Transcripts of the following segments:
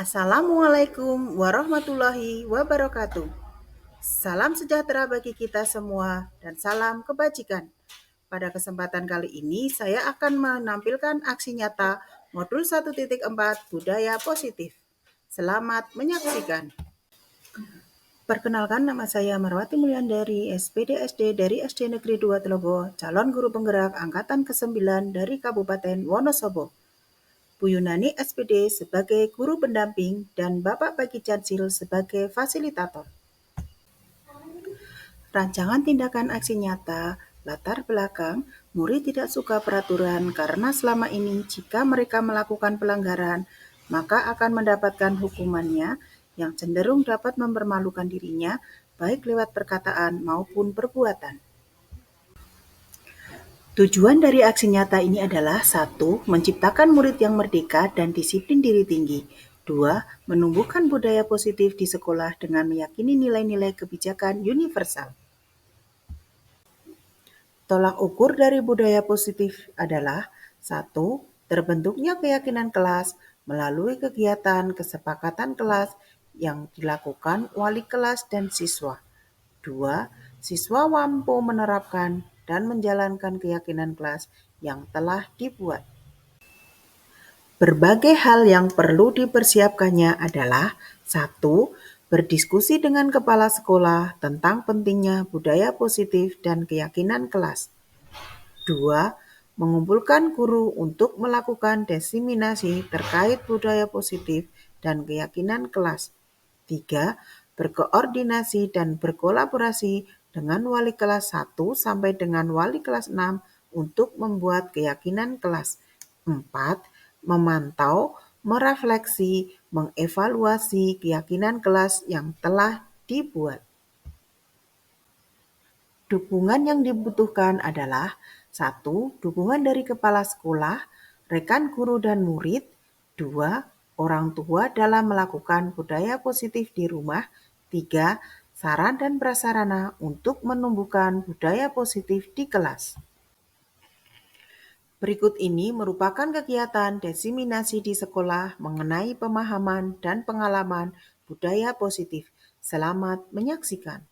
Assalamualaikum warahmatullahi wabarakatuh. Salam sejahtera bagi kita semua dan salam kebajikan. Pada kesempatan kali ini saya akan menampilkan aksi nyata modul 1.4 budaya positif. Selamat menyaksikan. Perkenalkan, nama saya Marwati Mulyandari, SPD SD dari SD Negeri 2 Telogo, calon guru penggerak angkatan ke-9 dari Kabupaten Wonosobo. Bu Yunani SPD sebagai guru pendamping dan Bapak Bagi Jansil sebagai fasilitator. Rancangan tindakan aksi nyata, latar belakang, murid tidak suka peraturan karena selama ini jika mereka melakukan pelanggaran, maka akan mendapatkan hukumannya yang cenderung dapat mempermalukan dirinya, baik lewat perkataan maupun perbuatan. Tujuan dari aksi nyata ini adalah 1. Menciptakan murid yang merdeka dan disiplin diri tinggi. 2. Menumbuhkan budaya positif di sekolah dengan meyakini nilai-nilai kebijakan universal. Tolak ukur dari budaya positif adalah 1. Terbentuknya keyakinan kelas melalui kegiatan kesepakatan kelas yang dilakukan wali kelas dan siswa. 2. Siswa mampu menerapkan dan menjalankan keyakinan kelas yang telah dibuat. Berbagai hal yang perlu dipersiapkannya adalah 1. Berdiskusi dengan kepala sekolah tentang pentingnya budaya positif dan keyakinan kelas. 2. Mengumpulkan guru untuk melakukan diseminasi terkait budaya positif dan keyakinan kelas. 3. Berkoordinasi dan berkolaborasi dengan wali kelas 1 sampai dengan wali kelas 6 untuk membuat keyakinan kelas. 4. Memantau, merefleksi, mengevaluasi keyakinan kelas yang telah dibuat. Dukungan yang dibutuhkan adalah 1. Dukungan dari kepala sekolah, rekan guru dan murid. 2. Orang tua dalam melakukan budaya positif di rumah. 3. Saran dan prasarana untuk menumbuhkan budaya positif di kelas. Berikut ini merupakan kegiatan diseminasi di sekolah mengenai pemahaman dan pengalaman budaya positif. Selamat menyaksikan.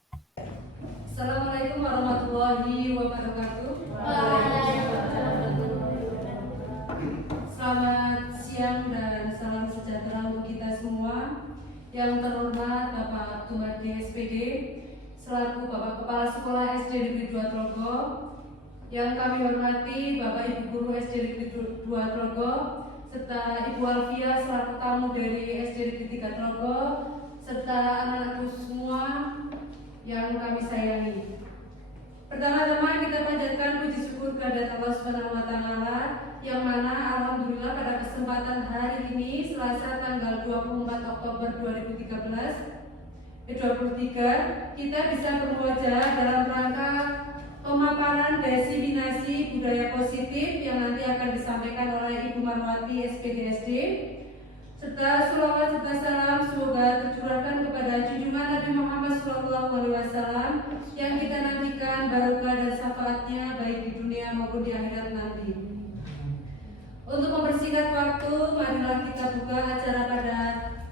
Assalamualaikum warahmatullahi wabarakatuh. Selamat siang dan salam sejahtera untuk kita semua. Yang terhormat Bapak Tumardi SPD selaku Bapak Kepala Sekolah SD Negeri 2 Trogo. Yang kami hormati Bapak Ibu Guru SD Negeri 2 Trogo serta Ibu Alfia selaku tamu dari SD Negeri 3 Trogo serta anak-anakku semua yang kami sayangi. Pertama-tama kita panjatkan puji syukur kepada Allah Subhanahu wa taala yang mana alhamdulillah pada kesempatan hari ini Selasa tanggal 24 Oktober 2023 kita bisa berwajah dalam rangka pemaparan diseminasi budaya positif yang nanti akan disampaikan oleh Ibu Marwati SPDSD serta sholawat serta salam semoga tercurahkan kepada junjungan Nabi Muhammad SAW yang kita nantikan barokah dan syafaatnya baik di dunia maupun di akhirat nanti. Untuk mempersingkat waktu, marilah kita buka acara pada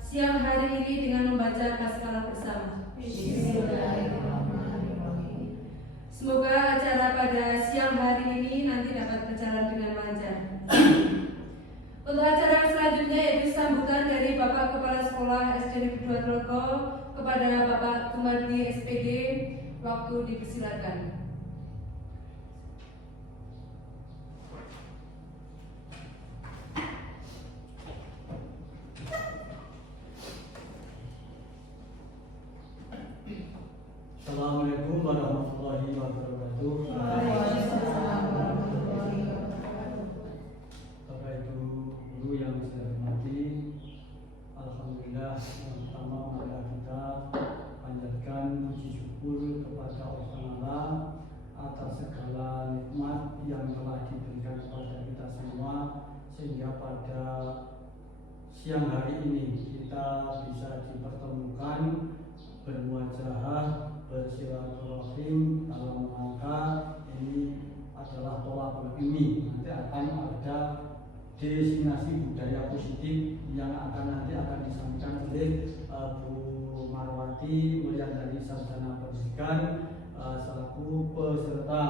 siang hari ini dengan membaca kaskalah bersama. Semoga acara pada siang hari ini nanti dapat berjalan dengan lancar. Untuk acara yang selanjutnya yaitu sambutan dari Bapak Kepala Sekolah SD Negeri 2 Trogo kepada Bapak Tumardi SPD, waktu dipersilakan. Assalamualaikum warahmatullahi wabarakatuh. Bapak Ibu Guru yang saya hormati, alhamdulillah yang pertama marilah kita panjatkan puji syukur kepada Allah Taala atas segala nikmat yang telah diberikan kepada kita semua sehingga pada siang hari ini kita bisa dipertemukan bermuajahah bersilaturahim dalam rangka ini adalah tolabul ilmi. Nanti akan ada diseminasi budaya positif yang nanti akan disampaikan oleh Bu Marwati Mulyandari Sarjana Pendidikan selaku peserta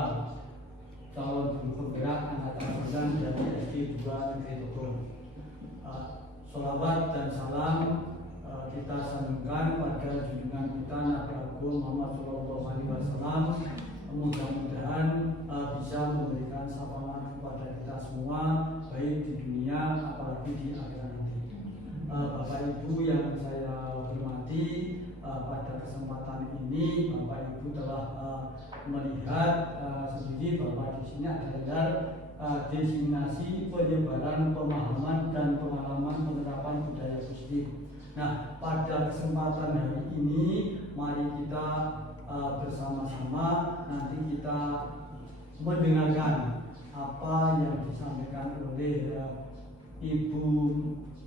calon guru penggerak angkatan 9 dari SD 2 Negeri Bogor. Sholawat dan salam kita sambungkan pada junjungan kita Nabi Agung Muhammad SAW. Mudah-mudahan bisa memberikan syafaat kepada kita semua, baik di dunia apalagi di akhirat nanti. Bapak Ibu yang saya hormati, pada kesempatan ini Bapak Ibu telah melihat sendiri bahwa di sini adalah diseminasi penyebaran pemahaman dan pengalaman penerapan budaya positif. Nah, pada kesempatan hari ini mari kita bersama-sama nanti kita mendengarkan apa yang disampaikan oleh Ibu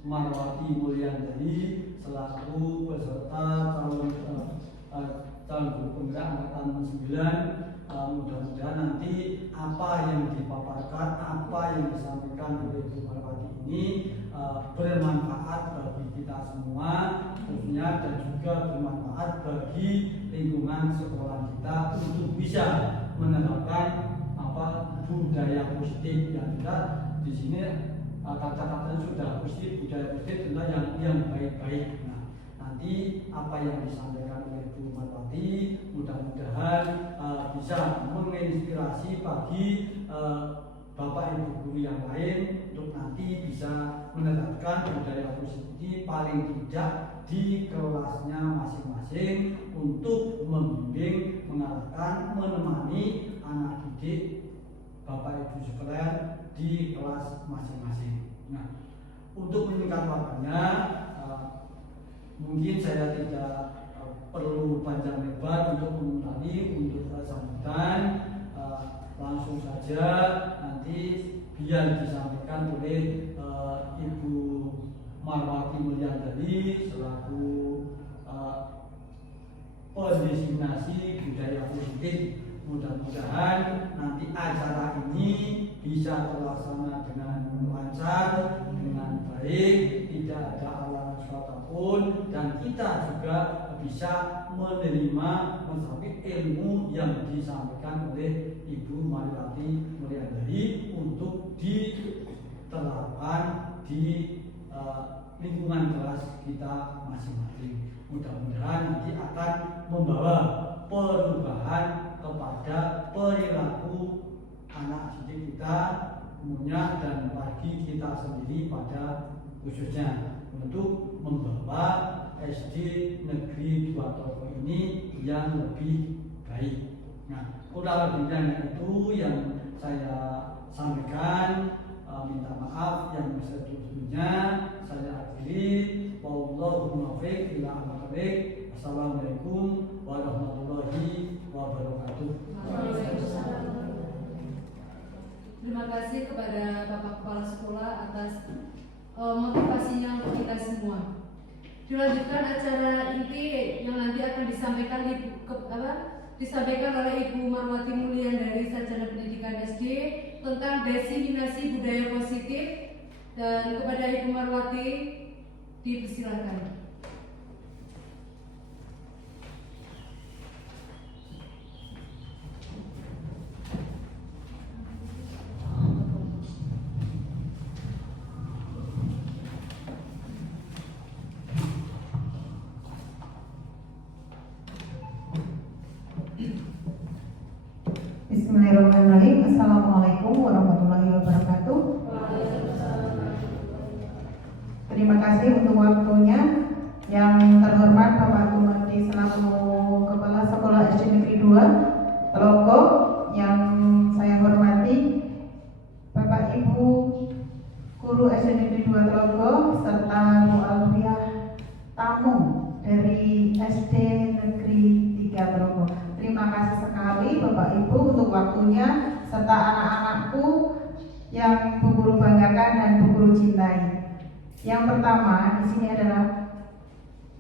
Marwati Mulyandari selaku peserta calon guru penggerak angkatan 9. Mudah-mudahan nanti apa yang dipaparkan, apa yang disampaikan oleh Ibu Marwati ini bermanfaat bagi kita semua tentunya, dan juga bermanfaat bagi lingkungan sekolah kita untuk bisa menerapkan budaya positif yang kita di sini kata-katanya sudah positif, budaya positif tentang yang baik-baik. Nah, nanti apa yang disampaikan oleh Bu Marwati mudah-mudahan bisa menginspirasi bagi Bapak Ibu guru yang lain untuk nanti bisa menerapkan budaya positif paling tidak di kelasnya masing-masing untuk membimbing, mengarahkan, menemani anak didik Bapak Ibu sekalian di kelas masing-masing. Nah, untuk menyingkat waktunya, mungkin saya tidak perlu panjang lebar untuk mengulangi untuk sambutan. Langsung saja nanti biar disampaikan oleh Ibu Marwati Mulyandari selaku pendiseminasi budaya positif. Mudah-mudahan nanti acara ini bisa terlaksana dengan lancar, dengan baik, tidak ada halangan apapun, dan kita juga bisa menerima mencapai ilmu yang disampaikan oleh Ibu Marwati Mulyandari untuk diterapkan di lingkungan kelas kita masing-masing. Mudah-mudahan nanti akan membawa perubahan kepada perilaku anak didik kita umumnya dan bagi kita sendiri pada khususnya untuk membawa SD Negeri 2 Toko ini yang lebih baik. Nah, kurang lebihnya itu yang saya sampaikan. Minta maaf yang sesungguhnya. Saya akhiri. Wallahu muwaffiq ila aqwamit thoriq. Assalamualaikum warahmatullahi wabarakatuh. Terima kasih kepada Bapak Kepala Sekolah atas motivasinya untuk kita semua. Dilanjutkan acara inti yang nanti akan disampaikan oleh Ibu Marwati Mulyandari Sarjana Pendidikan SD tentang diseminasi budaya positif, dan kepada Ibu Marwati dipersilakan. Bismillahirrahmanirrahim. Assalamualaikum warahmatullahi wabarakatuh. Terima kasih untuk waktunya. Yang terhormat Bapak Tumati selaku Kepala Sekolah SD Negeri 2 Telogo, yang saya hormati Bapak Ibu Guru SD Negeri 2 Telogo serta Bu Alfiah tamu dari SD Negeri 3 Telogo. Terima kasih sekali Bapak Ibu untuk waktunya serta anak-anakku yang Bu Guru banggakan dan Bu Guru cintai. Yang pertama di sini adalah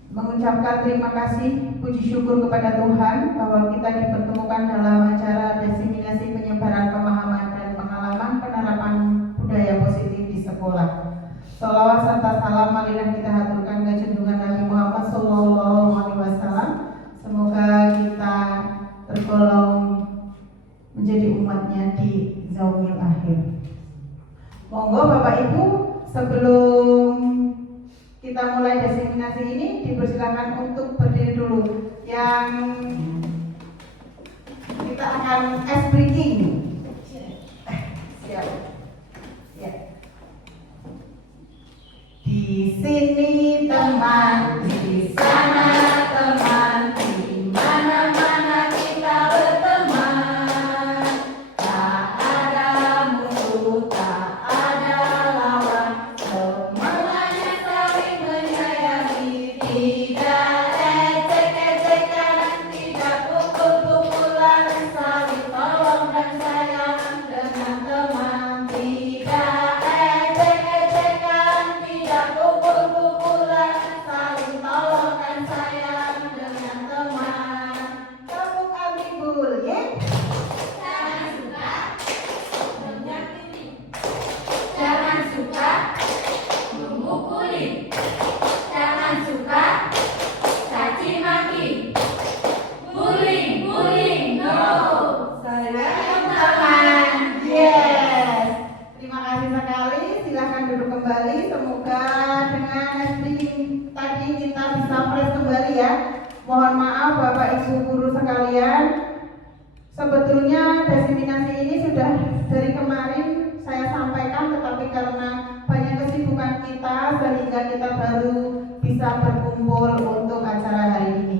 mengucapkan terima kasih, puji syukur kepada Tuhan bahwa kita dipertemukan dalam acara diseminasi penyebaran pemahaman dan pengalaman penerapan budaya positif di sekolah. salam marilah kita haturkan ke junjungan Nabi Muhammad SAW. Semoga kita tergolong menjadi umatnya di zaumil akhir. Monggo Bapak Ibu, sebelum kita mulai diseminasi ini dipersilakan untuk berdiri dulu. Yang kita akan ice breaking. Siap. Ya. Di sini teman, di sana teman, di mana-mana kita berteman. Tak ada musuh, tak ada lawan, semuanya saling menyayangi. Tidak ejek-ejekan, tidak pukul-pukulan, saling tolong dan sayang dengan teman. Tidak ejek-ejekan, tidak pukul-pukulan, saling tolong dan sayang dengan teman. Tepuk amigul, ya. Jangan suka menyakiti, jangan suka memukuli, jangan suka caci maki, bullying, no. Sayang teman, yes. Terima kasih sekali. Silahkan duduk kembali. Semoga dengan speaking tadi kita bisa fresh kembali ya. Mohon maaf Bapak Ibu guru sekalian. Sebetulnya diseminasi ini sudah dari kemarin saya sampaikan, tetapi karena banyak kesibukan kita sehingga kita baru bisa berkumpul untuk acara hari ini.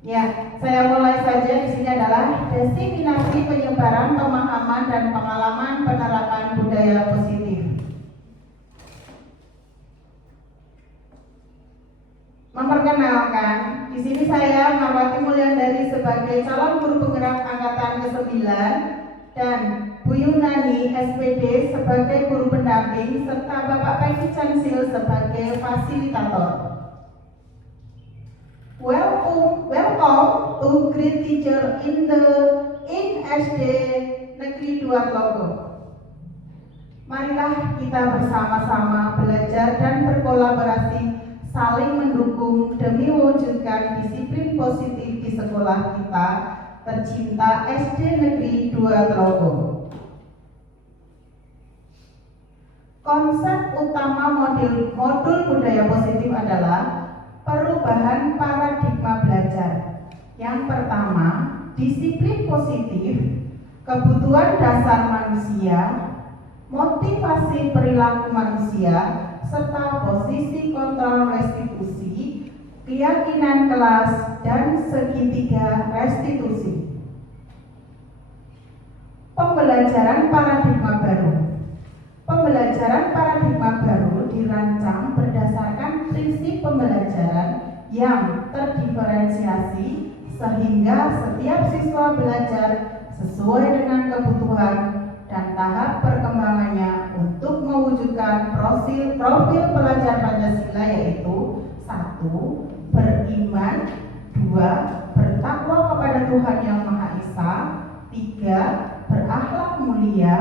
Ya, saya mulai saja. Di sini adalah diseminasi penyebaran pemahaman dan pengalaman penerapan budaya positif. Memperkenalkan, di sini saya Marwati Mulyandari sebagai calon guru penggerak angkatan ke-9 dan Bu Yunani SPD sebagai guru pendamping serta Bapak Peggy Chansil sebagai fasilitator. Welcome to great teacher in SD Negeri 2 Tlogok. Marilah kita bersama-sama belajar dan berkolaborasi, saling mendukung demi mewujudkan disiplin positif di sekolah kita tercinta SD Negeri 2 Tlogok. Konsep utama modul budaya positif adalah perubahan paradigma belajar. Yang pertama, disiplin positif, kebutuhan dasar manusia, motivasi perilaku manusia, serta posisi kontrol restitusi, keyakinan kelas, dan segitiga restitusi. Pembelajaran paradigma baru. Pembelajaran paradigma baru dirancang berdasarkan prinsip pembelajaran yang terdiferensiasi sehingga setiap siswa belajar sesuai dengan kebutuhan dan tahap perkembangannya untuk mewujudkan profil pelajar Pancasila, yaitu 1. Beriman, 2. Bertakwa kepada Tuhan Yang Maha Esa, 3. Berakhlak mulia,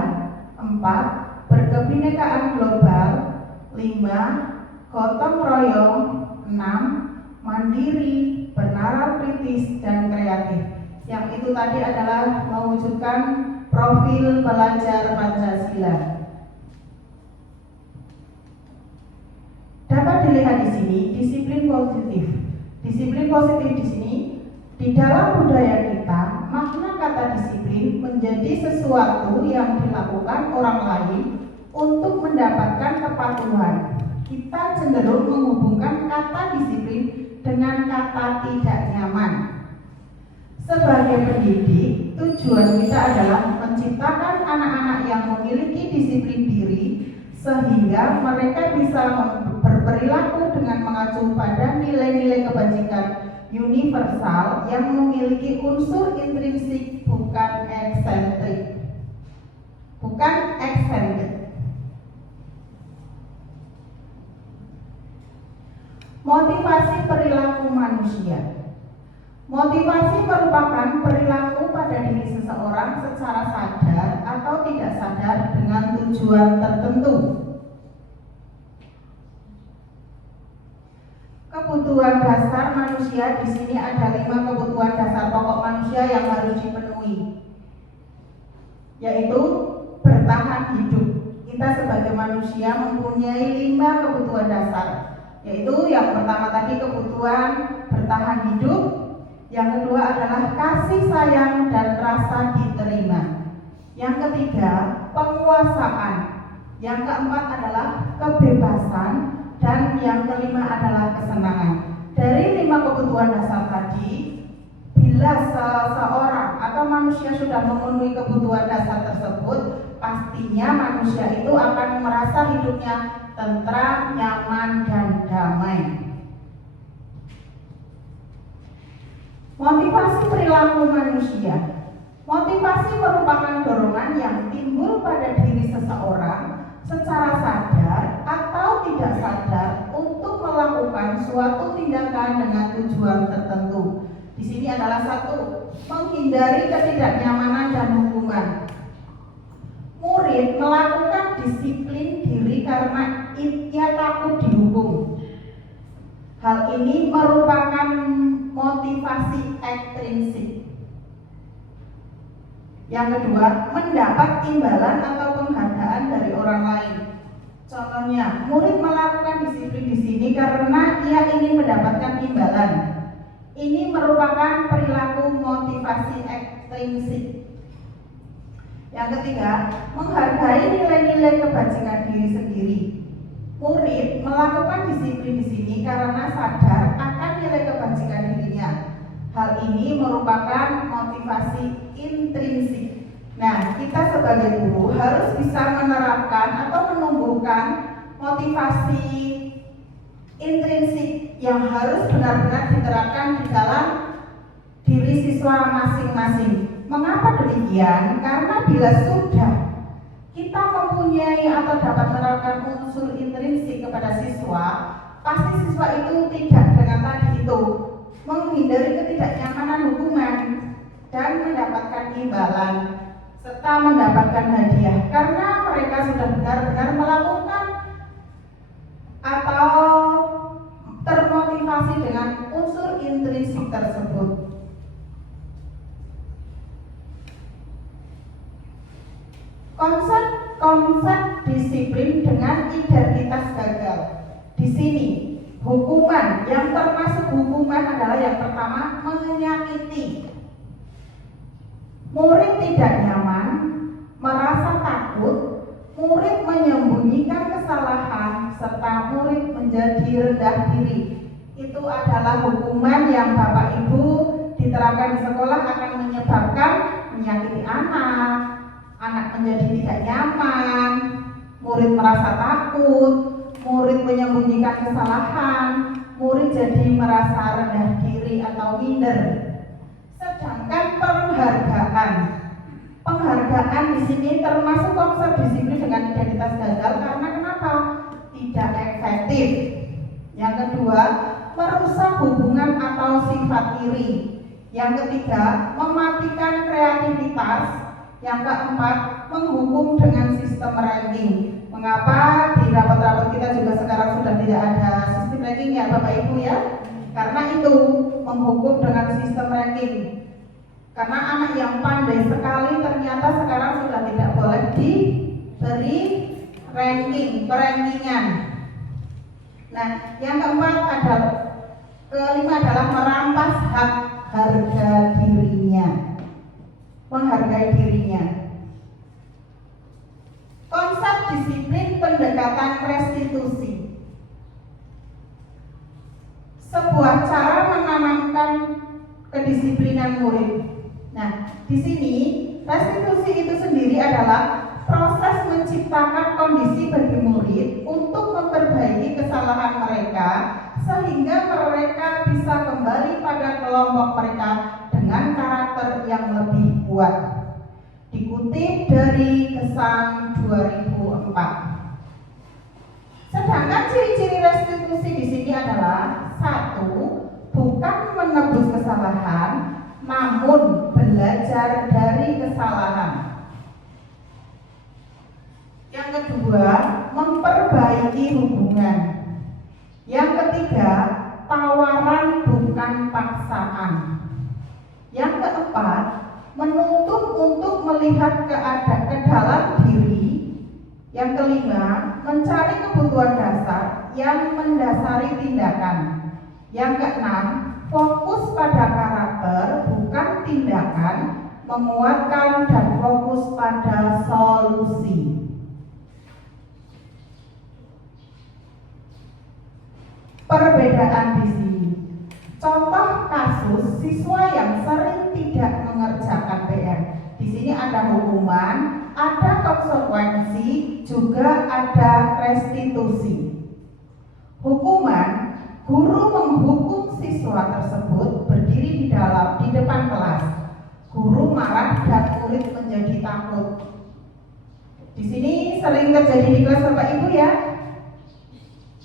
4. Berkebinekaan global, 5. Gotong royong, 6. Mandiri, bernalar kritis, dan kreatif. Yang itu tadi adalah mewujudkan profil pelajar Pancasila. Dapat dilihat di sini disiplin positif. Disiplin positif di sini di dalam budaya kita, makna kata disiplin menjadi sesuatu yang dilakukan orang lain untuk mendapatkan kepatuhan. Kita cenderung menghubungkan kata disiplin dengan kata tidak nyaman. Sebagai pendidik, tujuan kita adalah menciptakan anak-anak yang memiliki disiplin diri sehingga mereka bisa berperilaku dengan mengacu pada nilai-nilai kebajikan universal yang memiliki unsur intrinsik, bukan eksentrik. Motivasi perilaku manusia. Motivasi merupakan perilaku pada diri seseorang secara sadar atau tidak sadar dengan tujuan tertentu. kebutuhan dasar manusia. Di sini ada 5 kebutuhan dasar pokok manusia yang harus dipenuhi, yaitu bertahan hidup. Kita sebagai manusia mempunyai 5 kebutuhan dasar, yaitu yang pertama tadi kebutuhan bertahan hidup, yang kedua adalah kasih sayang dan rasa diterima, yang ketiga penguasaan, yang keempat adalah kebebasan, dan yang kelima adalah kesenangan. Dari 5 kebutuhan dasar tadi, bila seseorang atau manusia sudah memenuhi kebutuhan dasar tersebut, pastinya manusia itu akan merasa hidupnya tentram, nyaman, dan damai. Motivasi perilaku manusia. Motivasi merupakan dorongan yang timbul pada diri seseorang secara sadar atau tidak sadar untuk melakukan suatu tindakan dengan tujuan tertentu. Di sini adalah 1, menghindari ketidaknyamanan dan hukuman. Murid melakukan disiplin diri karena ia takut dihukum. Hal ini merupakan motivasi ekstrinsik. Yang kedua, mendapat imbalan atau penghargaan dari orang lain. Contohnya, murid melakukan disiplin di sini karena ia ingin mendapatkan imbalan. Ini merupakan perilaku motivasi ekstrinsik. Yang ketiga, menghargai nilai-nilai kebajikan diri sendiri. Murid melakukan disiplin di sini karena sadar akan nilai kebajikan dirinya. Hal ini merupakan motivasi intrinsik. Nah, kita sebagai guru harus bisa menerapkan atau menumbuhkan motivasi intrinsik yang harus benar-benar diterapkan di dalam diri siswa masing-masing. Mengapa demikian? Karena bila sudah kita mempunyai atau dapat menerapkan unsur intrinsik kepada siswa, pasti siswa itu tidak dengan tadi itu menghindari ketidaknyamanan hukuman dan mendapatkan imbalan serta mendapatkan hadiah karena mereka sudah benar-benar melakukan atau termotivasi dengan unsur intrinsik tersebut. Konsep disiplin dengan identitas gagal. Di sini hukuman, yang termasuk hukuman adalah yang pertama menyakiti. Murid tidak nyaman, merasa takut, murid menyembunyikan kesalahan, serta murid menjadi rendah diri. Itu adalah hukuman yang Bapak Ibu diterapkan di sekolah akan menyebabkan menyakiti anak menjadi tidak nyaman, murid merasa takut, murid menyembunyikan kesalahan, murid jadi merasa rendah diri atau minder. Sedangkan penghargaan di sini termasuk konsep disiplin dengan identitas gagal karena kenapa? Tidak efektif. Yang kedua, merusak hubungan atau sifat iri. Yang ketiga, mematikan kreativitas. Yang keempat, menghukum dengan sistem ranking. Mengapa di rapat-rapat kita juga sekarang sudah tidak ada sistem ranking ya Bapak Ibu ya? Karena itu menghukum dengan sistem ranking. Karena anak yang pandai sekali ternyata sekarang sudah tidak boleh diberi rankingan. Nah, yang kelima adalah merampas hak harga dirinya. Menghargai dirinya. Konsep disiplin pendekatan restitusi. Sebuah cara menanamkan kedisiplinan murid. Nah, di sini restitusi itu sendiri adalah proses menciptakan kondisi bagi murid untuk memperbaiki kesalahan mereka sehingga mereka bisa kembali pada kelompok mereka dengan karakter yang lebih kuat. Dikutip dari Kesan 2004. Sedangkan ciri-ciri restitusi di sini adalah 1. Bukan menebus kesalahan, namun belajar dari kesalahan. Yang kedua, memperbaiki hubungan. Yang ketiga, tawaran bukan paksaan. Yang keempat, menuntut untuk melihat ke dalam diri. Yang kelima, mencari kebutuhan dasar yang mendasari tindakan. Yang keenam, fokus pada karakter bukan tindakan, menguatkan dan fokus pada solusi. Perbedaan di sini. Contoh kasus siswa yang sering tidak mengerjakan PR. Di sini ada hukuman, ada konsekuensi, juga ada restitusi. Hukuman, guru menghukum siswa tersebut berdiri di depan kelas. Guru marah dan murid menjadi takut. Di sini sering terjadi di kelas Bapak Ibu ya?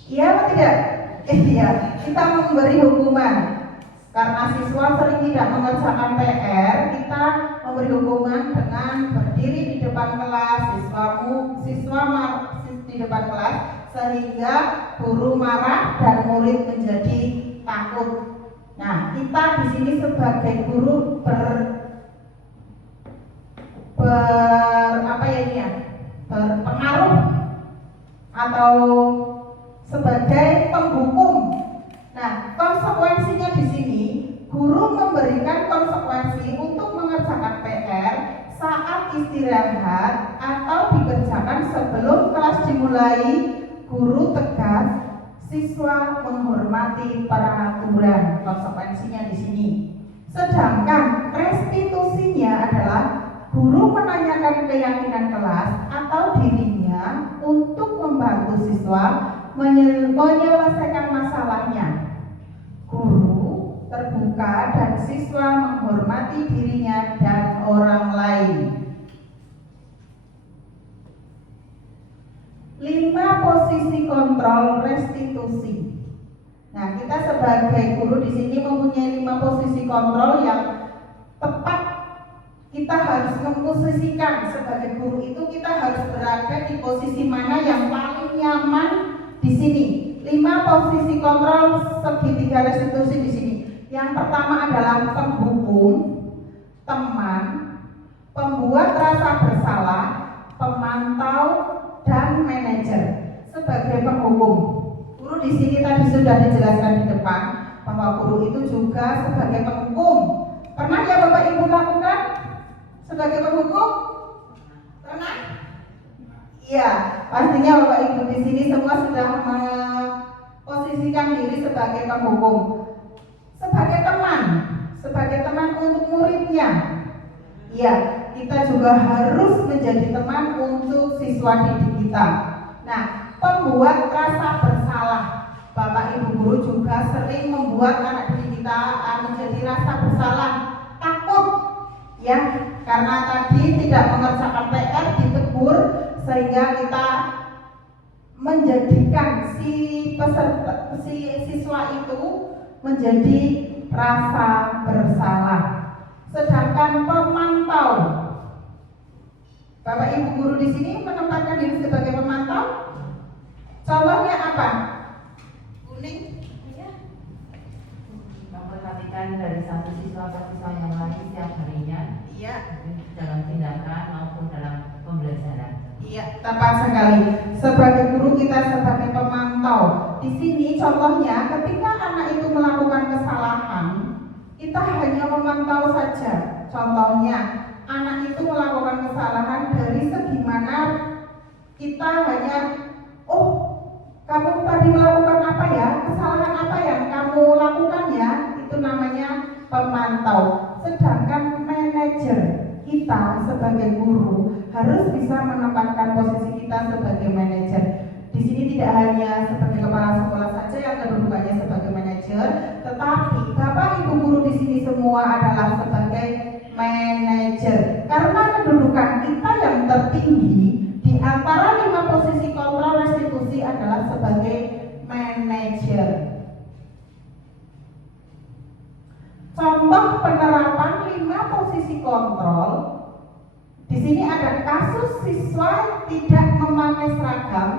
Iya atau tidak? Iya, kita memberi hukuman karena siswa sering tidak mengerjakan PR. Kita memberi hukuman dengan berdiri di depan kelas, siswa di depan kelas, sehingga guru marah dan murid menjadi takut. Nah, kita di sini sebagai guru berpengaruh atau sebagai penghukum. Nah, konsekuensinya di sini, guru memberikan konsekuensi untuk mengerjakan PR saat istirahat atau dikerjakan sebelum kelas dimulai. Guru tegas, siswa menghormati peraturan. Konsekuensinya di sini. Sedangkan restitusinya adalah guru menanyakan keyakinan kelas atau dirinya untuk membantu siswa menyelesaikan masalahnya. Guru terbuka dan siswa menghormati dirinya dan orang lain. 5 posisi kontrol restitusi. Nah, kita sebagai guru di sini mempunyai 5 posisi kontrol yang tepat. Kita harus memposisikan sebagai guru itu, kita harus berada di posisi mana yang paling nyaman di sini. 5 posisi kontrol segitiga restitusi di sini. Yang pertama adalah penghukum, teman, pembuat rasa bersalah, pemantau, dan manajer. Sebagai penghukum, guru di sini tadi sudah dijelaskan di depan bahwa guru itu juga sebagai penghukum. Pernah ya Bapak Ibu lakukan sebagai penghukum? Pernah? Iya, pastinya Bapak Ibu di sini semua sudah memposisikan diri sebagai penghukum. Sebagai teman untuk muridnya. Iya, kita juga harus menjadi teman untuk siswa didik kita. Nah, pembuat rasa bersalah. Bapak Ibu guru juga sering membuat anak didik kita menjadi rasa bersalah, takut ya, karena tadi tidak mengerjakan PR, ditegur, sehingga kita menjadikan si siswa itu menjadi rasa bersalah. Sedangkan pemantau, Bapak Ibu guru di sini menempatkan diri sebagai pemantau. Contohnya apa? Kuning. Ya. Memperhatikan dari satu siswa ke siswa yang lain setiap harinya. Iya. Dalam tindakan maupun dalam pembelajaran. Iya, tepat sekali. Sebagai guru kita sebagai pemantau. Di sini contohnya ketika anak itu melakukan kesalahan, kita hanya memantau saja. Contohnya, anak itu melakukan kesalahan dari segi mana kita hanya, oh, kamu tadi melakukan apa ya? Kesalahan apa yang kamu lakukan ya? Itu namanya pemantau. Sedangkan manajer kita sebagai guru harus bisa menempatkan posisi kita sebagai manajer. Di sini tidak hanya sebagai kepala sekolah saja yang kedudukannya sebagai manajer, tetapi Bapak Ibu guru di sini semua adalah sebagai manajer. Karena kedudukan kita yang tertinggi di antara 5 posisi kontrol restitusi adalah sebagai manajer. Contoh penerapan 5 posisi kontrol. Di sini ada kasus siswa tidak memakai seragam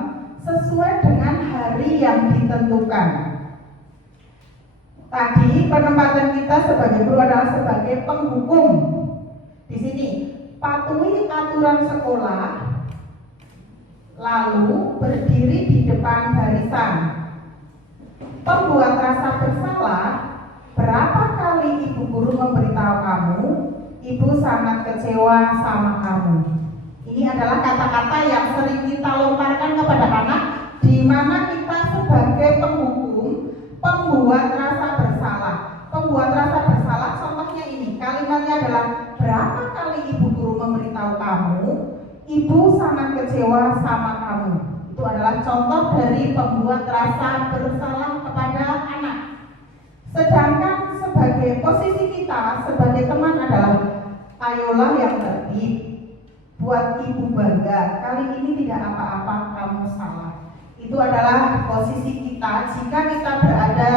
sesuai dengan hari yang ditentukan. Tadi penempatan kita sebagai guru adalah sebagai penghukum. Di sini patuhi aturan sekolah, lalu berdiri di depan barisan. Pembuat rasa bersalah, berapa kali ibu guru memberitahu kamu, ibu sangat kecewa sama kamu. Ini adalah kata-kata yang sering kita lontarkan kepada anak, di mana kita sebagai penghukum, pembuat rasa bersalah. Pembuat rasa bersalah contohnya ini, kalimatnya adalah berapa kali ibu guru memberitahu kamu, ibu sangat kecewa sama kamu. Itu adalah contoh dari pembuat rasa bersalah kepada anak. Sedangkan sebagai posisi kita sebagai teman adalah ayolah yang tertib, buat ibu bangga, kali ini tidak apa-apa kamu salah. Itu adalah posisi kita jika kita berada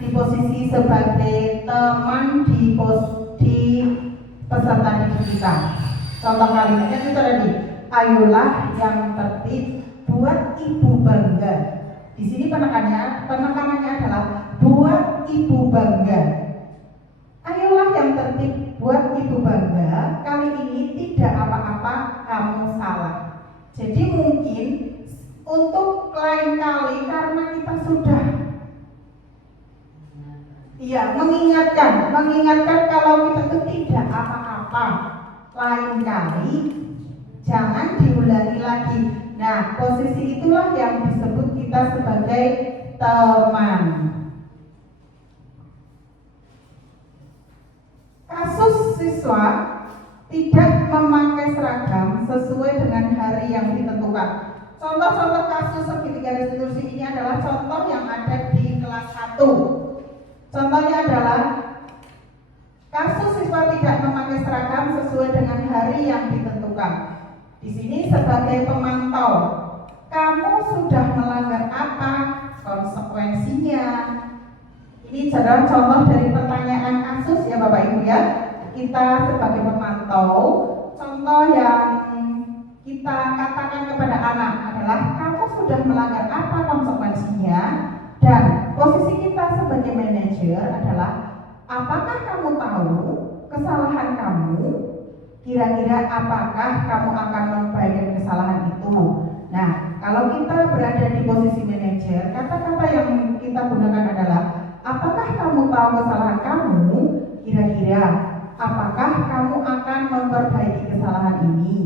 di posisi sebagai teman di peserta didik kita. Contoh kalimatnya itu tadi, ayolah yang tertib, buat ibu bangga. Di sini penekanannya adalah buat ibu bangga. Ayolah yang tertib, buat ibu bangga, kali ini tidak apa-apa kamu salah. Jadi mungkin untuk lain kali karena kita sudah mengingatkan kalau kita itu tidak apa-apa, lain kali jangan diulangi lagi. Nah, posisi itulah yang disebut kita sebagai teman. Kasus siswa tidak memakai seragam sesuai dengan hari yang ditentukan. Contoh-contoh kasus segitiga restitusi ini adalah contoh yang ada di kelas 1. Contohnya adalah kasus siswa tidak memakai seragam sesuai dengan hari yang ditentukan. Di sini sebagai pemantau, kamu sudah melanggar apa? Konsekuensinya. Ini adalah contoh dari pertanyaan kasus ya Bapak Ibu ya. Kita sebagai pemantau, contoh yang kita katakan kepada anak adalah kamu sudah melanggar apa konsekuensinya, dan posisi kita sebagai manajer adalah apakah kamu tahu kesalahan kamu, kira-kira apakah kamu akan memperbaiki kesalahan itu. Nah, kalau kita berada di posisi manajer, kata-kata yang kita gunakan adalah apakah kamu tahu kesalahan kamu, kira-kira apakah kamu akan memperbaiki kesalahan ini.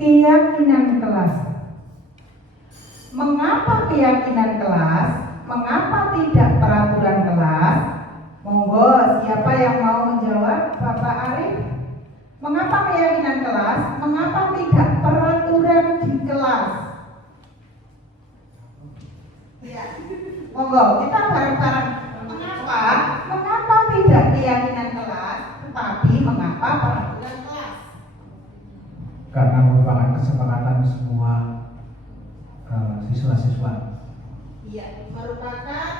Keyakinan kelas. Mengapa keyakinan kelas? Mengapa tidak peraturan kelas? Monggo, siapa yang mau menjawab? Bapak Arif. Mengapa keyakinan kelas? Mengapa tidak peraturan di kelas? Ya, monggo, kita bareng-bareng. Mengapa tidak keyakinan kelas, tetapi mengapa peraturan kelas? Karena merupakan kesepakatan semua siswa-siswa. Iya, merupakan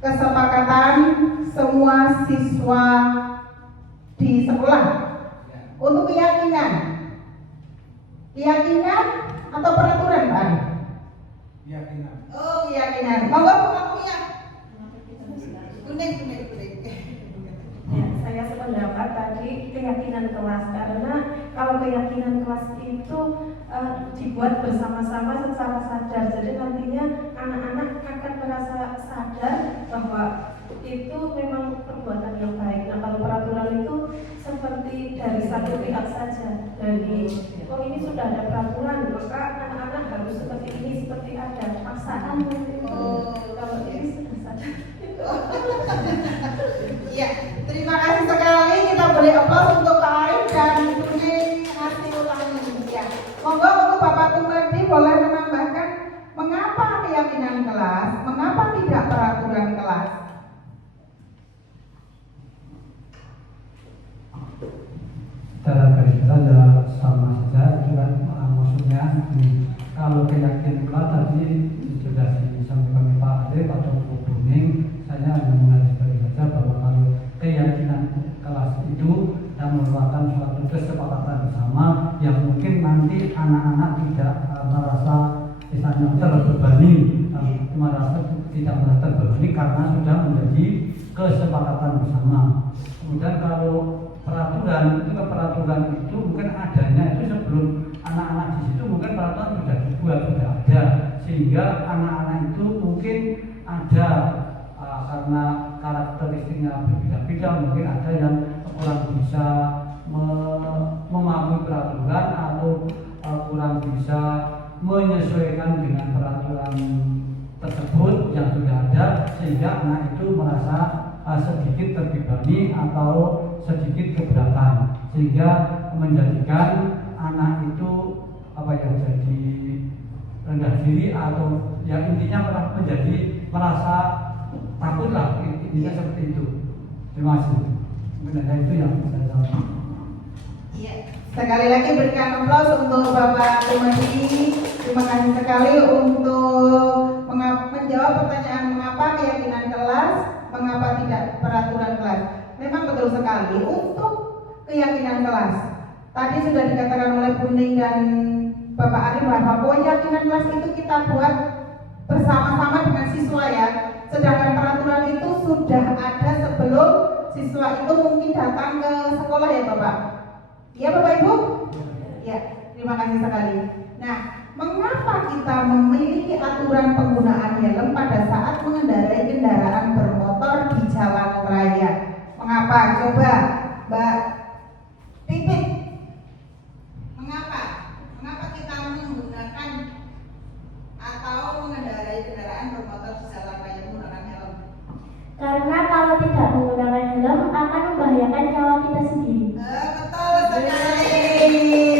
kesepakatan semua siswa di sekolah. Untuk keyakinan atau peraturan Pak Arif? Keyakinan. Oh, keyakinan. Monggo Pak Kuliah. Kuning. Ya, saya sependapat tadi keyakinan kelas, karena kalau keyakinan kelas itu dibuat bersama-sama secara sadar, jadi nantinya anak-anak akan merasa sadar bahwa itu memang perbuatan yang baik. Nah, kalau peraturan itu seperti dari satu pihak saja, dari ini sudah ada peraturan, maka anak-anak harus seperti ini, seperti ada paksaan. Kalau ini sudah sadar. Iya, terima kasih sekali. Kita boleh aplaus untuk Pak Arif dan Kuning hasil ulangan ya. Monggo untuk Bapak Tumardi boleh menambahkan mengapa keyakinan kelas, mengapa tidak peraturan kelas? Dalam garis besar ya sama saja, itu kan maksudnya kalau keyakinan kelas tadi sudah disampaikan Pak Arif atau Bu Kuning, saya hanya menggarisbawahi saja bahwa kalau keyakinan kelas itu yang merupakan suatu kesepakatan bersama yang mungkin nanti anak-anak tidak merasa terbebani, tidak merasa terbebani karena sudah menjadi kesepakatan bersama. Kemudian kalau peraturan itu mungkin adanya itu sebelum anak-anak di situ mungkin peraturan sudah dibuat, sudah ada, sehingga anak-anak itu mungkin ada karena karakteristiknya berbeda-beda, mungkin ada yang kurang bisa memahami peraturan atau kurang bisa menyesuaikan dengan peraturan tersebut yang sudah ada, sehingga anak itu merasa sedikit terbebani atau sedikit keberatan, sehingga menjadikan anak itu jadi rendah diri atau yang intinya merasa takut lah, intinya seperti itu. Terima kasih. Sebenarnya itu yang saya sampaikan. Iya. Sekali lagi berikan aplaus untuk Bapak Tumedi. Terima kasih sekali untuk menjawab pertanyaan mengapa keyakinan kelas, mengapa tidak peraturan kelas. Memang betul sekali untuk keyakinan kelas. Tadi sudah dikatakan oleh Bu Ning dan Bapak Ari bahwa keyakinan kelas itu kita buat bersama-sama dengan siswa ya. Sedangkan peraturan itu sudah ada sebelum siswa itu mungkin datang ke sekolah ya Bapak. Iya Bapak Ibu? Ya, terima kasih sekali. Nah, mengapa kita memiliki aturan penggunaan helm pada saat mengendarai kendaraan bermotor di jalan raya? Mengapa? Coba Mbak Pipit. Mengapa? Mengapa kita menggunakan atau mengendarai kendaraan bermotor di jalan raya menggunakan helm? Karena kalau tidak menggunakan helm akan membahayakan nyawa kita sendiri. Betul sekali.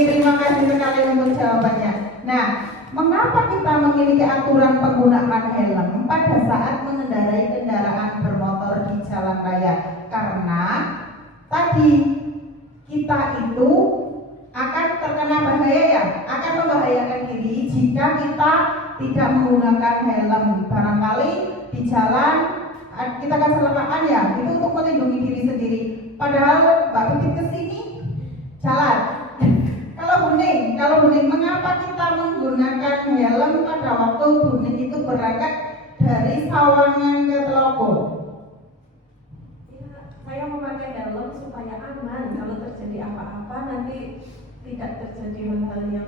Terima kasih sekali untuk jawabannya. Nah, mengapa kita memiliki aturan penggunaan helm pada saat mengendarai kendaraan bermotor di jalan raya? Karena tadi kita itu akan terkena bahaya ya, akan membahayakan diri jika kita tidak menggunakan helm. Barangkali di jalan kita akan kecelakaan ya, itu untuk melindungi diri sendiri. Padahal Mbak Pipit kesini jalan. Kalau Buning, mengapa kita menggunakan helm pada waktu Buning itu berangkat dari Sawangan ke Telogo? Saya memakai helm supaya aman. Kalau terjadi apa-apa nanti tidak terjadi hal-hal yang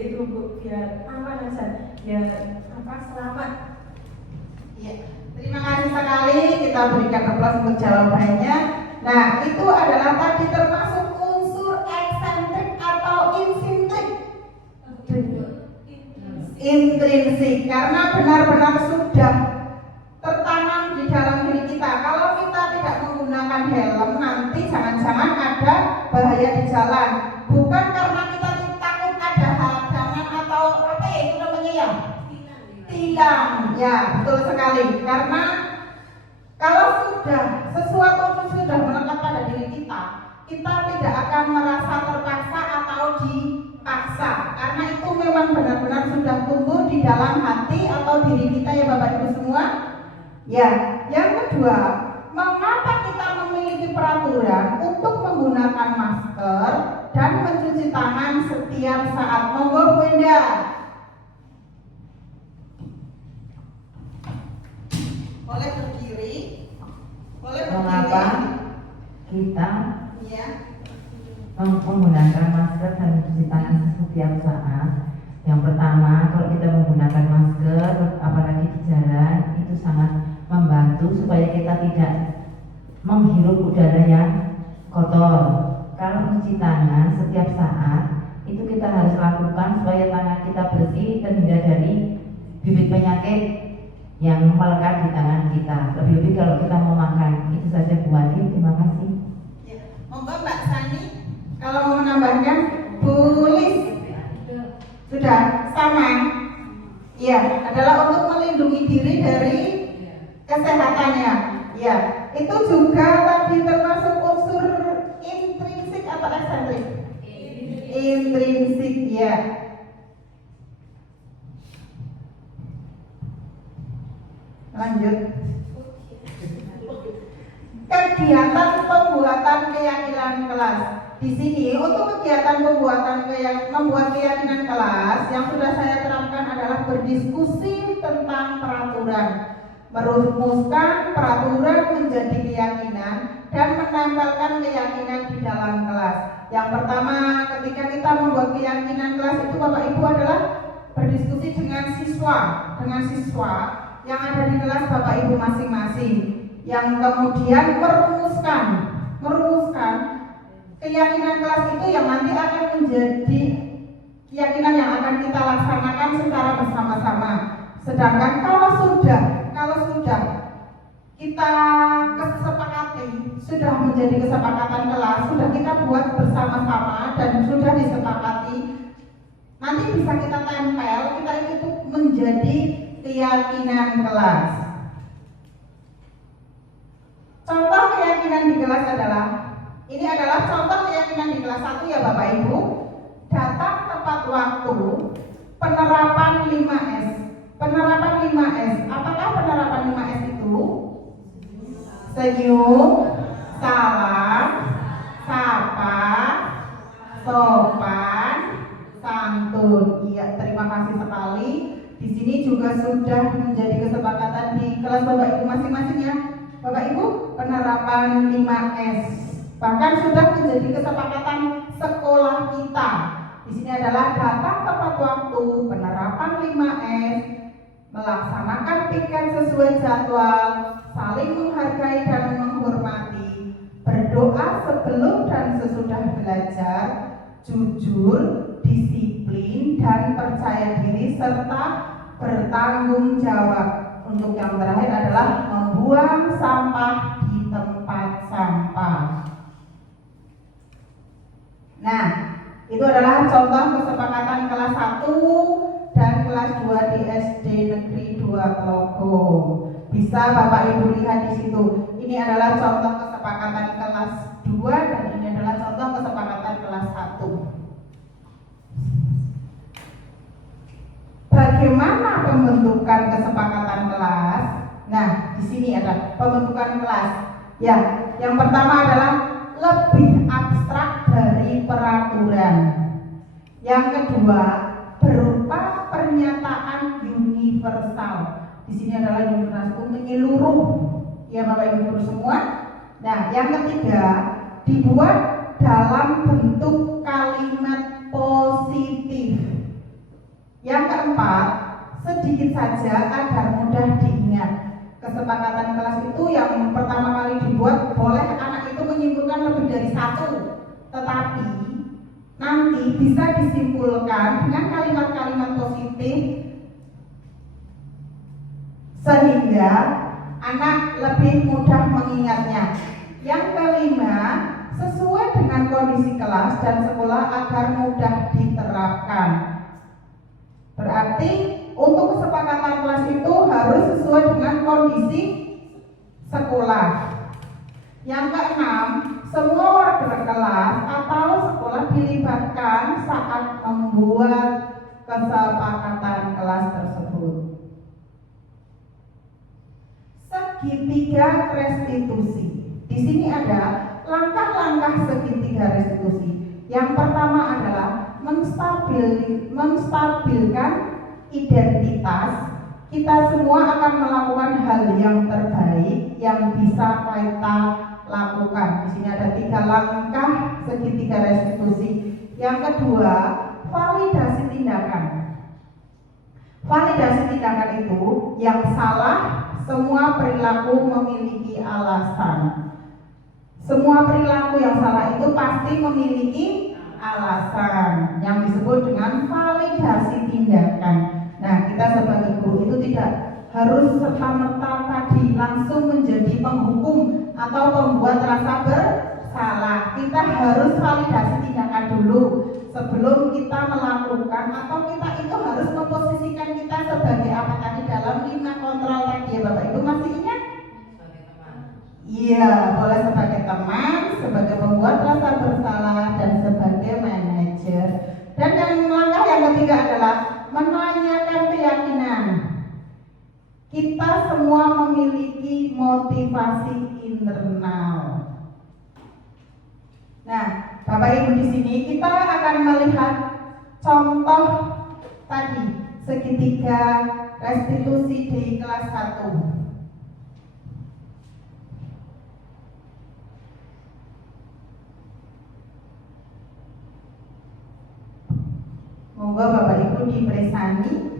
itu Bu, biar aman aja, biar selamat. Ya, terima kasih sekali. Kita berikan aplaus untuk jawabannya. Nah, itu adalah tadi termasuk unsur eksentrik atau intrinsik. Intrinsik, karena benar-benar sudah tertanam di dalam diri kita. Kalau kita tidak menggunakan helm, nanti jangan-jangan ada bahaya di jalan. Bukan karena kita takut ada halangan atau apa ya itu namanya ya? Tilang. Ya, betul sekali. Karena kalau sesuatu sudah melekat pada diri kita, kita tidak akan merasa terpaksa atau dipaksa. Karena itu memang benar-benar sudah tumbuh di dalam hati atau diri kita ya Bapak Ibu semua. Ya, yang kedua, mengapa kita memiliki peraturan untuk menggunakan masker dan mencuci tangan setiap saat? Monggo Bu Indah. Boleh berdiri. Mengapa kita Ya. menggunakan masker dan mencuci tangan setiap saat? Yang pertama, kalau kita menggunakan masker, apalagi di jalan, itu sangat membantu supaya kita tidak menghirup udara yang kotor. Kalau mencuci tangan setiap saat, itu kita harus lakukan supaya tangan kita bersih terhindar dari bibit penyakit yang melekat di tangan kita. Lebih-lebih kalau kita mau makan. Itu saja Bu Adi, terima kasih. Ya. Monggo Mbak Sani, kalau mau menambahkan, Bu Lis. Sudah sama. Ya, adalah untuk melindungi diri dari kesehatannya. Ya, itu juga tadi termasuk unsur intrinsik atau eksentrik? Intrinsik ya. Lanjut. Kegiatan pembuatan keyakinan kelas. Di sini untuk kegiatan membuat keyakinan kelas yang sudah saya terapkan berdiskusi tentang peraturan, merumuskan peraturan menjadi keyakinan dan menempelkan keyakinan di dalam kelas. Yang pertama, ketika kita membuat keyakinan kelas itu Bapak Ibu adalah berdiskusi dengan siswa yang ada di kelas Bapak Ibu masing-masing, yang kemudian merumuskan keyakinan kelas itu yang nanti akan menjadi keyakinan yang akan kita laksanakan secara bersama-sama. Sedangkan kalau sudah kita kesepakati, sudah menjadi kesepakatan kelas, sudah kita buat bersama-sama dan sudah disepakati, nanti bisa kita tempel, kita itu menjadi keyakinan kelas. Contoh keyakinan di kelas adalah, ini adalah contoh keyakinan di kelas 1 ya Bapak Ibu. Datang tepat waktu, penerapan 5S. Penerapan 5S, apakah penerapan 5S itu? Senyum, salam, sapa, sopan, santun. Iya, terima kasih sekali. Di sini juga sudah menjadi kesepakatan di kelas Bapak Ibu masing-masing ya. Bapak Ibu, penerapan 5S. Bahkan sudah menjadi kesepakatan sekolah kita. Di sini adalah datang tepat waktu, penerapan 5S, melaksanakan piket sesuai jadwal, saling menghargai dan menghormati, berdoa sebelum dan sesudah belajar, jujur, disiplin, dan percaya diri, serta bertanggung jawab. Untuk yang terakhir adalah membuang sampah di tempat sampah. Nah, itu adalah contoh kesepakatan kelas 1 dan kelas 2 di SD Negeri 2 Telogong. Bisa Bapak Ibu lihat di situ. Ini adalah contoh kesepakatan kelas 2 dan ini adalah contoh kesepakatan kelas 1. Bagaimana pembentukan kesepakatan kelas? Nah, di sini ada pembentukan kelas. Ya, yang pertama adalah lebih abstrak dari peraturan. Yang kedua, berupa pernyataan universal. Di sini adalah universal menyeluruh. Ya Bapak Ibu guru semua. Nah, yang ketiga, dibuat dalam bentuk kalimat positif. Yang keempat, sedikit saja agar mudah diingat. Kesepakatan kelas itu yang pertama kali dibuat, boleh anak itu menyimpulkan lebih dari 1, tetapi nanti bisa disimpulkan dengan kalimat-kalimat positif sehingga anak lebih mudah mengingatnya. Yang kelima, sesuai dengan kondisi kelas dan sekolah agar mudah diterapkan. Berarti untuk kesepakatan kelas itu harus sesuai dengan kondisi sekolah. Yang keenam, semua warga kelas atau sekolah dilibatkan saat membuat kesepakatan kelas tersebut. Segitiga restitusi. Di sini ada langkah-langkah segitiga restitusi. Yang pertama adalah menstabilkan identitas. Kita semua akan melakukan hal yang terbaik yang bisa kita lakukan. Di sini ada 3 langkah segitiga restitusi. Yang kedua, validasi tindakan. Validasi tindakan itu yang salah, semua perilaku memiliki alasan. Semua perilaku yang salah itu pasti memiliki alasan yang disebut dengan validasi tindakan. Nah, kita sebagai guru itu tidak harus serta-merta tadi langsung menjadi penghukum atau pembuat rasa bersalah. Kita harus validasi tindakan dulu sebelum kita melakukan, atau kita itu harus memposisikan kita sebagai apa tadi dalam 5 kontrol tadi ya Bapak Ibu masih ingat? Iya, boleh sebagai teman, sebagai pembuat rasa bersalah, dan sebagai manajer. Dan yang langkah yang ketiga adalah menanyakan keyakinan. Kita semua memiliki motivasi internal. Nah, Bapak Ibu di sini kita akan melihat contoh tadi segitiga restitusi di kelas 1. Monggo Bapak Ibu dipresani.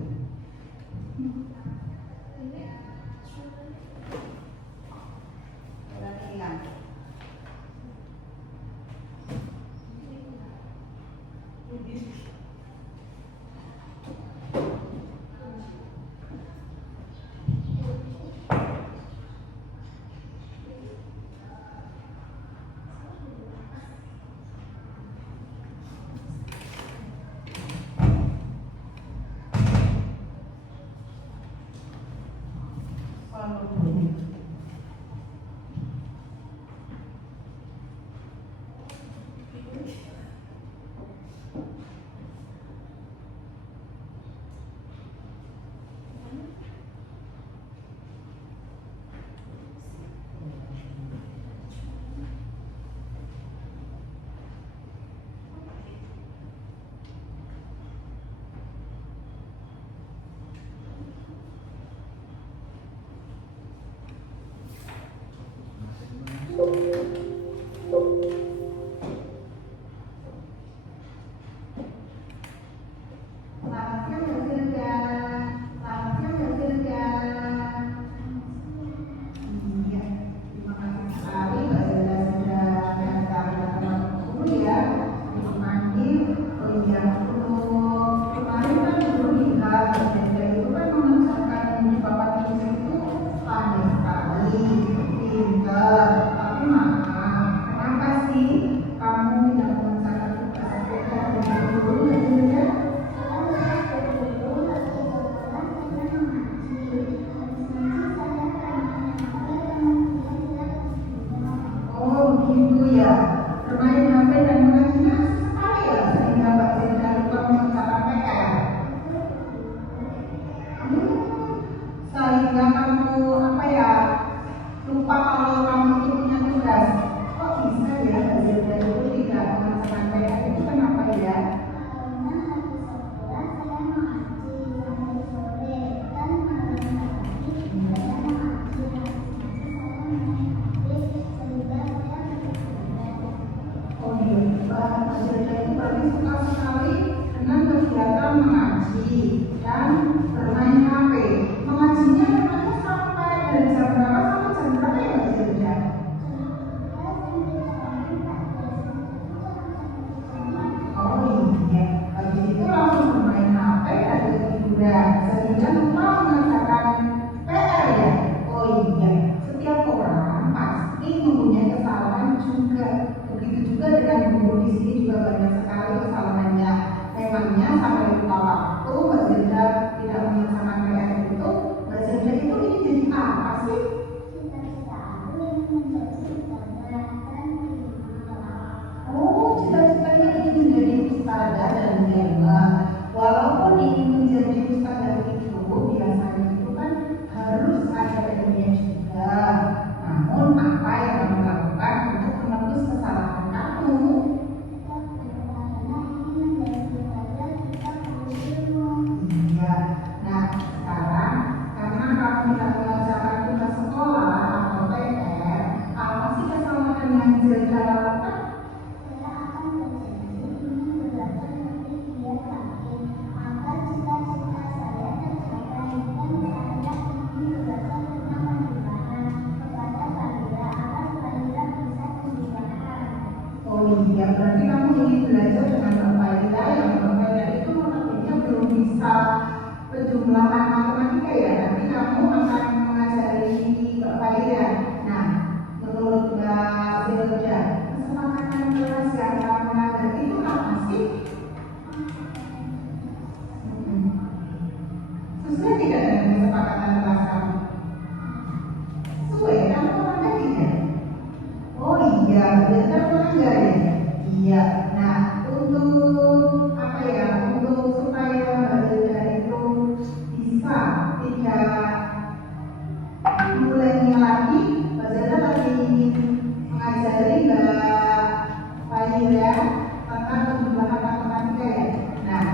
Tentang penjumlahan matematika ya. Nah,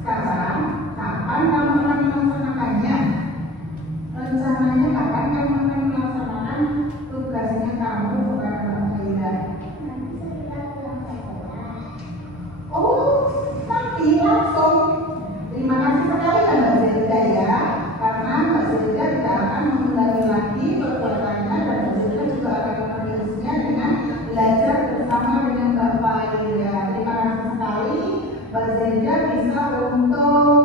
sekarang kapan kamu melaksanakannya? Rencananya kapan kamu akan melaksanakan tugasnya kamu kepada Mbak Zelda? Oh, nanti langsung. Terima kasih sekali ya Mbak Zelda ya, karena Mbak Zelda tidak akan mengulangi lagi perbuatannya dan Mbak Zelda juga akan menerusnya dengan belajar bersama dengan Mbak Faira. Terima kasih sekali Mbak Zelda bisa untuk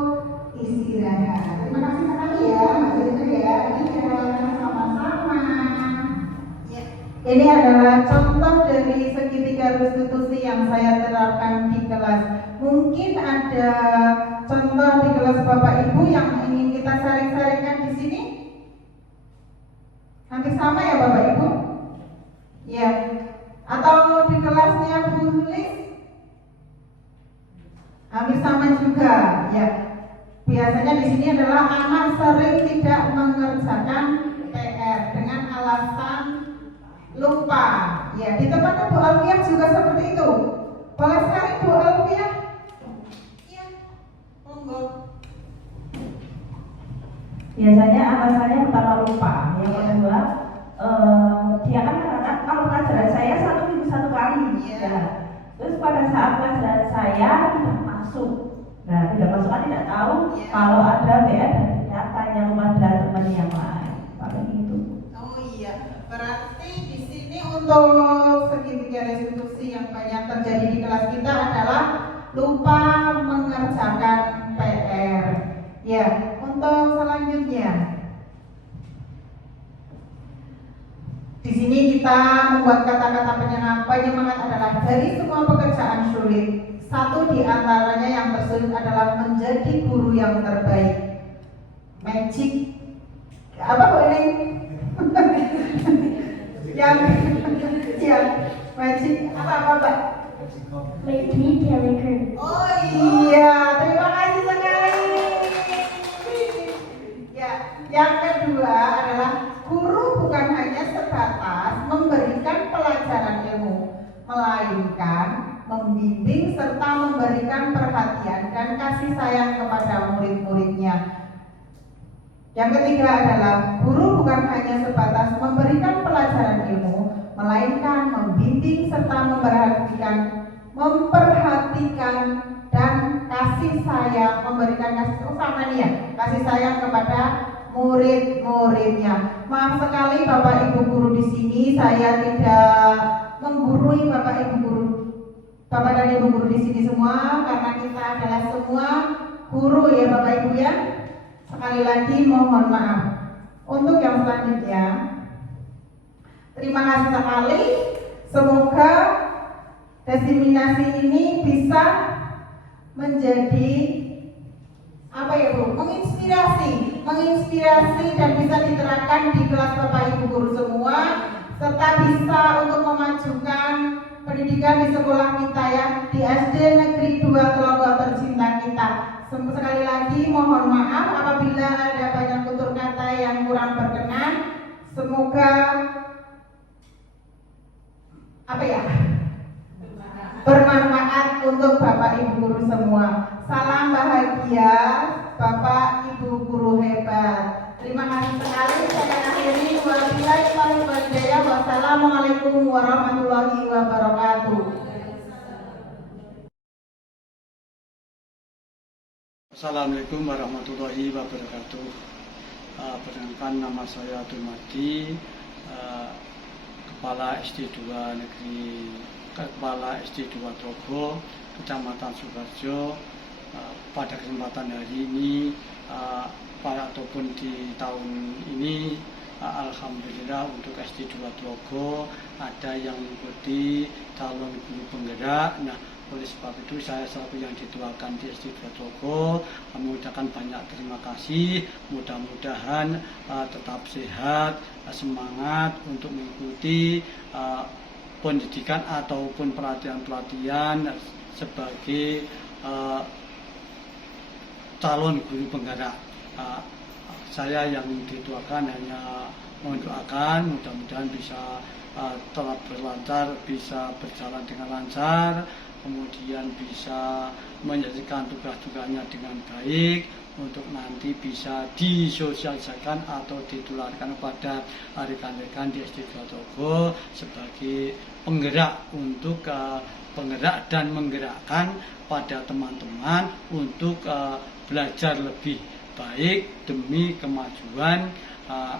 istirahat. Terima kasih sekali ya Mbak Zelda ya. Iya, sama-sama. Ya. Ini adalah contoh dari segitiga restitusi yang saya terapkan di kelas. Mungkin ada contoh di kelas Bapak Ibu yang ingin kita sharing-sharingkan di sini? Hampir sama ya Bapak Ibu? Ya. Atau di kelasnya Bu Lis? Hampir sama juga, ya. Biasanya di sini adalah anak sering tidak mengerjakan PR dengan alasan lupa. Ya, di tempatnya Bu Alfiah juga seperti itu. Boleh sekali Bu Alfiah? Iya, monggo. Biasanya alasannya pertama lupa, yang kedua dia kan anak kalau pelajaran saya 1 minggu 1 kali, ya. Terus pada saat pelajaran saya tidak masuk, nah tidak masuk kan tidak tahu kalau ada BR dan ternyata yang lupa ada teman yang lain, pakai gitu. Oh iya, berarti di sini untuk segitiga restitusi yang banyak terjadi di kelas kita adalah lupa mengerjakan PR. Ya, untuk selanjutnya, di sini kita membuat kata-kata penyemangat adalah dari semua pekerjaan sulit, satu di antaranya yang tersulit adalah menjadi guru yang terbaik. Magic apa Bu ini? yang magic apa Mbak? Lady Gallagher. Oh iya, terima kasih sekali. Ya, yang kedua adalah guru bukan hanya sebatas memberikan pelajaran ilmu, melainkan membimbing serta memberikan perhatian dan kasih sayang kepada murid-muridnya. Yang ketiga adalah guru bukan hanya sebatas memberikan pelajaran ilmu, melainkan membimbing serta memperhatikan dan kasih sayang, memberikan kasih sayang kepada murid-muridnya. Maaf sekali Bapak Ibu guru di sini, saya tidak menggurui Bapak Ibu guru, Bapak dan Ibu guru di sini semua, karena kita adalah semua guru ya Bapak Ibu ya. Sekali lagi mohon maaf. Untuk yang selanjutnya, terima kasih sekali. Semoga diseminasi ini bisa menjadi apa ya Bu? Menginspirasi dan bisa diterapkan di kelas Bapak Ibu guru semua, serta bisa untuk memajukan pendidikan di sekolah kita ya, di SD Negeri 2 Tlogo tercinta kita. Sekali lagi mohon maaf apabila ada banyak tutur kata yang kurang berkenan. Semoga bermanfaat untuk Bapak Ibu guru semua. Salam bahagia Bapak Ibu guru hebat. Terima kasih sekali. Saya akhiri. Wassalamualaikum warahmatullahi wabarakatuh. Assalamualaikum warahmatullahi wabarakatuh. Perkenalkan nama saya Dumadi, Kepala SD 2 Tlogo, Kecamatan Sukoharjo. Pada kesempatan hari ini ataupun di tahun ini, alhamdulillah untuk SD 2 Tlogo ada yang mengikuti calon guru penggerak. Nah, oleh sebab itu saya selaku yang dituakan di SD 2 Tlogo mengucapkan banyak terima kasih. Mudah-mudahan tetap sehat, semangat untuk mengikuti pendidikan ataupun pelatihan-pelatihan sebagai calon guru penggerak. Saya yang dituakan hanya mendoakan mudah-mudahan bisa tetap berlancar, bisa berjalan dengan lancar, kemudian bisa menyelesaikan tugas-tugasnya dengan baik, untuk nanti bisa disosialisasikan atau ditularkan kepada rekan-rekan di SD 2 Trogo sebagai penggerak untuk penggerak dan menggerakkan pada teman-teman untuk belajar lebih baik demi kemajuan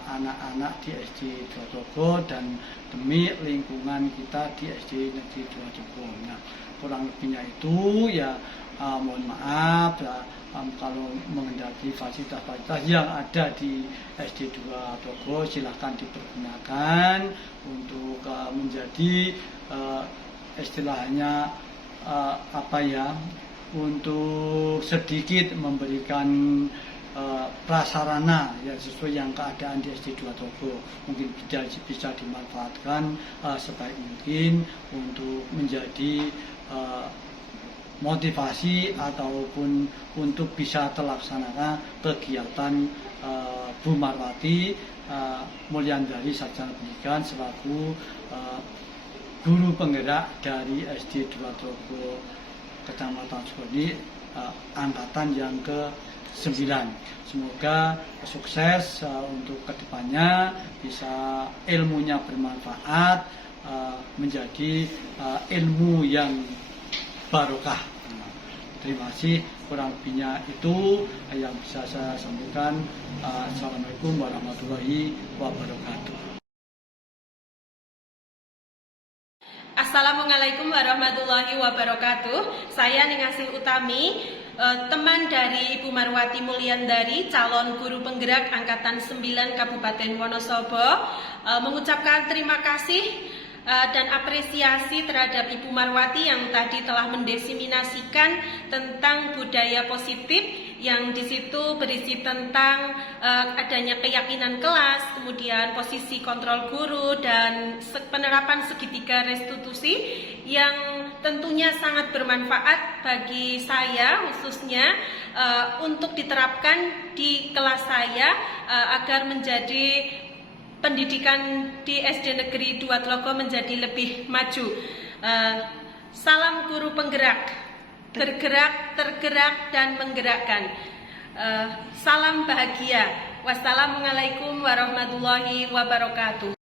anak-anak di SD 2 Trogo dan demi lingkungan kita di SD Negeri 2 Trogo. Nah, kurang lebihnya itu ya mohon maaf ya, kalau mengendaki fasilitas-fasilitas yang ada di SD 2 Trogo silahkan dipergunakan untuk menjadi istilahnya untuk sedikit memberikan prasarana yang sesuai yang keadaan di SD 2 Trogo mungkin bisa dimanfaatkan sebaik mungkin untuk menjadi motivasi ataupun untuk bisa terlaksanakan kegiatan Bu Marwati Mulyandari Sarjana Pendidikan selaku guru penggerak dari SD 2 Trogo Kecamatan Sukoni angkatan yang ke-9. Semoga sukses untuk kedepannya, bisa ilmunya bermanfaat, menjadi ilmu yang barokah. Terima kasih, kurang lebihnya itu yang bisa saya sampaikan. Assalamualaikum warahmatullahi wabarakatuh. Assalamualaikum warahmatullahi wabarakatuh. Saya Ningasih Utami, teman dari Ibu Marwati Mulyandari, calon guru penggerak Angkatan 9 Kabupaten Wonosobo, mengucapkan terima kasih dan apresiasi terhadap Ibu Marwati yang tadi telah mendiseminasikan tentang budaya positif yang di situ berisi tentang adanya keyakinan kelas, kemudian posisi kontrol guru dan penerapan segitiga restitusi yang tentunya sangat bermanfaat bagi saya khususnya untuk diterapkan di kelas saya agar menjadi pendidikan di SD Negeri 2 Trogo menjadi lebih maju. Salam guru penggerak, bergerak, tergerak, dan menggerakkan. Salam bahagia. Wassalamualaikum warahmatullahi wabarakatuh.